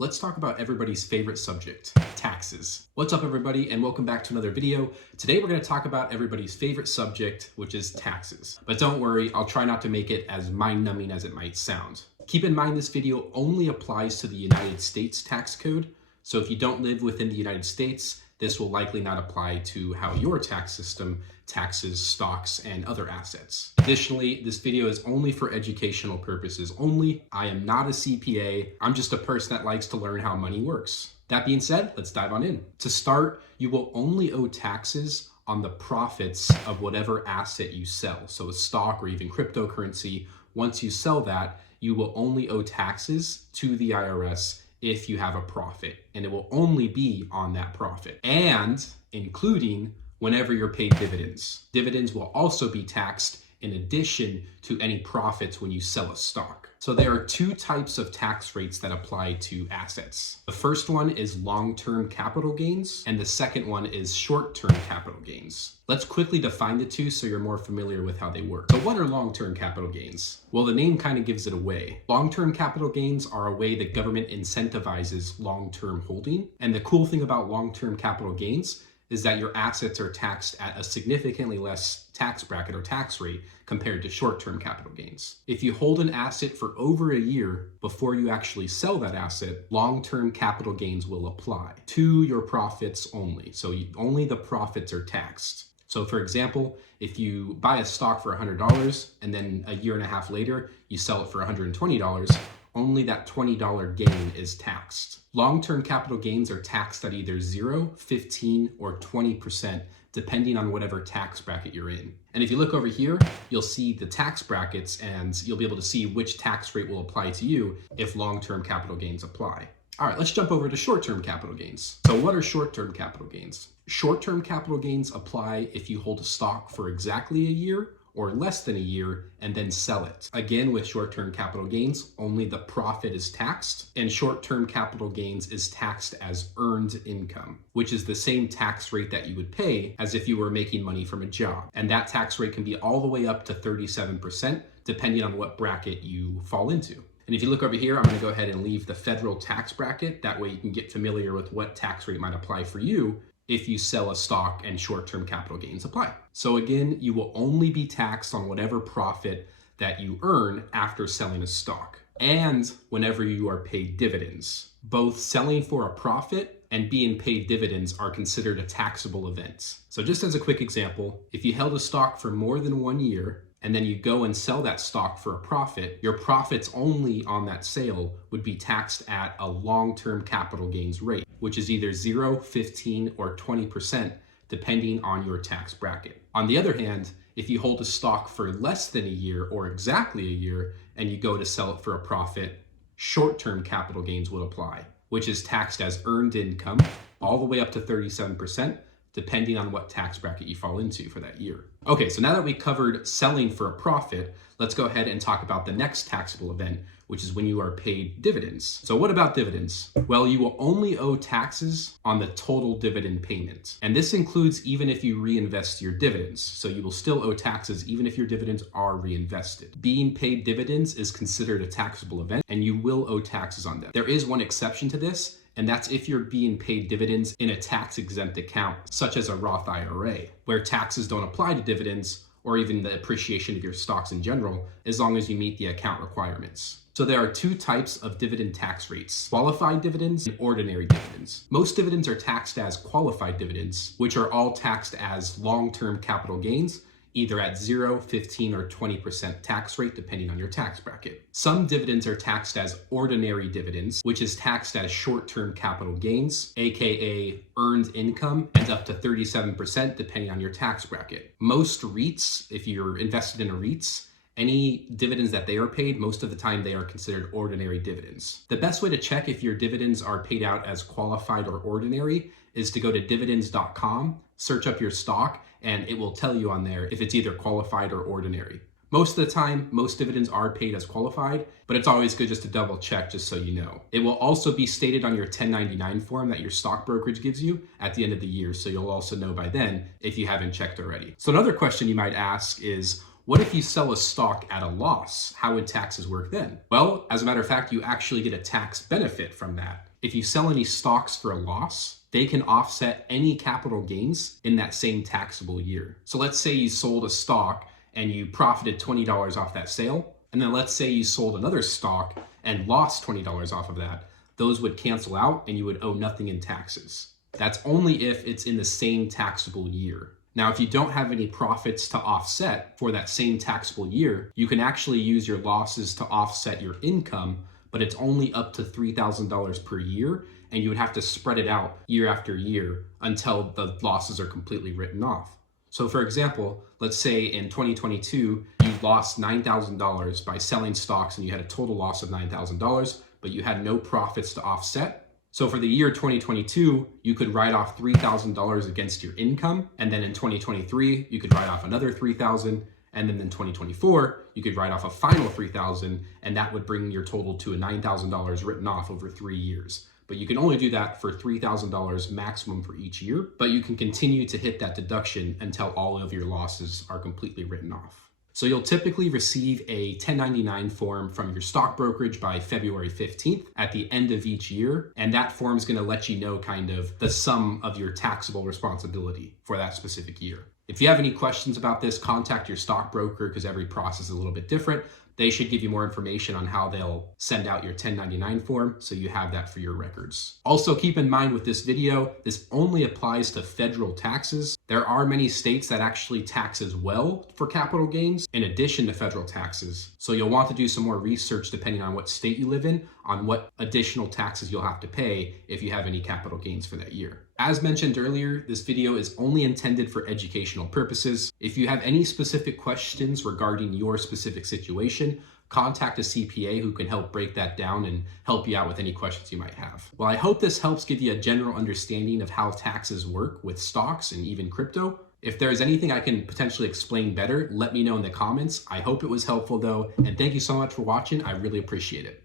let's talk about everybody's favorite subject, taxes. What's up, everybody, and welcome back to another video. Today we're going to talk about everybody's favorite subject, which is taxes. But don't worry, I'll try not to make it as mind-numbing as it might sound. Keep in mind this video only applies to the United States tax code, so if you don't live within the United States, this will likely not apply to how your tax system taxes stocks and other assets. Additionally, this video is only for educational purposes only. I am not a CPA. I'm just a person that likes to learn how money works. That being said, let's dive on in. To start, you will only owe taxes on the profits of whatever asset you sell. So a stock or even cryptocurrency, once you sell that, you will only owe taxes to the IRS if you have a profit, and it will only be on that profit, and including whenever you're paid dividends. Dividends will also be taxed in addition to any profits when you sell a stock. So there are two types of tax rates that apply to assets. The first one is long-term capital gains, and the second one is short-term capital gains. Let's quickly define the two so you're more familiar with how they work. So what are long-term capital gains? Well, the name kind of gives it away. Long-term capital gains are a way the government incentivizes long-term holding. And the cool thing about long-term capital gains is that your assets are taxed at a significantly less tax bracket or tax rate compared to short-term capital gains. If you hold an asset for over a year before you actually sell that asset, long-term capital gains will apply to your profits only. So only the profits are taxed. So for example, if you buy a stock for $100 and then a year and a half later, you sell it for $120, only that $20 gain is taxed. Long-term capital gains are taxed at either 0, 15, or 20%, depending on whatever tax bracket you're in. And if you look over here, you'll see the tax brackets and you'll be able to see which tax rate will apply to you if long-term capital gains apply. All right, let's jump over to short-term capital gains. So what are short-term capital gains? Short-term capital gains apply if you hold a stock for exactly a year or less than a year and then sell it. Again, with short-term capital gains, only the profit is taxed, and short-term capital gains is taxed as earned income, which is the same tax rate that you would pay as if you were making money from a job. And that tax rate can be all the way up to 37%, depending on what bracket you fall into. And if you look over here, I'm going to go ahead and leave the federal tax bracket. That way you can get familiar with what tax rate might apply for you if you sell a stock and short-term capital gains apply. So again, you will only be taxed on whatever profit that you earn after selling a stock and whenever you are paid dividends. Both selling for a profit and being paid dividends are considered a taxable event. So just as a quick example, if you held a stock for more than 1 year and then you go and sell that stock for a profit, your profits only on that sale would be taxed at a long-term capital gains rate, which is either 0, 15, or 20%, depending on your tax bracket. On the other hand, if you hold a stock for less than a year or exactly a year, and you go to sell it for a profit, short-term capital gains will apply, which is taxed as earned income all the way up to 37%, depending on what tax bracket you fall into for that year. Okay, so now that we covered selling for a profit, let's go ahead and talk about the next taxable event, which is when you are paid dividends. So what about dividends? Well, you will only owe taxes on the total dividend payment. And this includes even if you reinvest your dividends. So you will still owe taxes even if your dividends are reinvested. Being paid dividends is considered a taxable event, and you will owe taxes on them. There is one exception to this, and that's if you're being paid dividends in a tax-exempt account, such as a Roth IRA, where taxes don't apply to dividends or even the appreciation of your stocks in general, as long as you meet the account requirements. So there are two types of dividend tax rates: qualified dividends and ordinary dividends. Most dividends are taxed as qualified dividends, which are all taxed as long-term capital gains, either at 0, 15, or 20% tax rate, depending on your tax bracket. Some dividends are taxed as ordinary dividends, which is taxed as short-term capital gains, aka earned income, and up to 37%, depending on your tax bracket. Most REITs, if you're invested in a REITs, any dividends that they are paid, most of the time they are considered ordinary dividends. The best way to check if your dividends are paid out as qualified or ordinary is to go to dividends.com, search up your stock, and it will tell you on there if it's either qualified or ordinary. Most of the time, most dividends are paid as qualified, but it's always good just to double check just so you know. It will also be stated on your 1099 form that your stock brokerage gives you at the end of the year, so you'll also know by then if you haven't checked already. So another question you might ask is, What if you sell a stock at a loss? How would taxes work then? Well, as a matter of fact, you actually get a tax benefit from that. if you sell any stocks for a loss, they can offset any capital gains in that same taxable year. So let's say you sold a stock and you profited $20 off that sale. And then let's say you sold another stock and lost $20 off of that. Those would cancel out and you would owe nothing in taxes. That's only if it's in the same taxable year. Now, if you don't have any profits to offset for that same taxable year, you can actually use your losses to offset your income, but it's only up to $3,000 per year, and you would have to spread it out year after year until the losses are completely written off. So for example, let's say in 2022, you lost $9,000 by selling stocks and you had a total loss of $9,000, but you had no profits to offset. So for the year 2022, you could write off $3,000 against your income. And then in 2023, you could write off another $3,000. And then in 2024, you could write off a final $3,000, and that would bring your total to a $9,000 written off over 3 years. But you can only do that for $3,000 maximum for each year, but you can continue to hit that deduction until all of your losses are completely written off. So you'll typically receive a 1099 form from your stock brokerage by February 15th at the end of each year. And that form is going to let you know kind of the sum of your taxable responsibility for that specific year. If you have any questions about this, contact your stockbroker because every process is a little bit different. They should give you more information on how they'll send out your 1099 form so you have that for your records. Also, keep in mind with this video, this only applies to federal taxes. There are many states that actually tax as well for capital gains in addition to federal taxes. So you'll want to do some more research depending on what state you live in on what additional taxes you'll have to pay if you have any capital gains for that year. As mentioned earlier, this video is only intended for educational purposes. If you have any specific questions regarding your specific situation, contact a CPA who can help break that down and help you out with any questions you might have. Well, I hope this helps give you a general understanding of how taxes work with stocks and even crypto. If there's anything I can potentially explain better, let me know in the comments. I hope it was helpful though, and thank you so much for watching. I really appreciate it.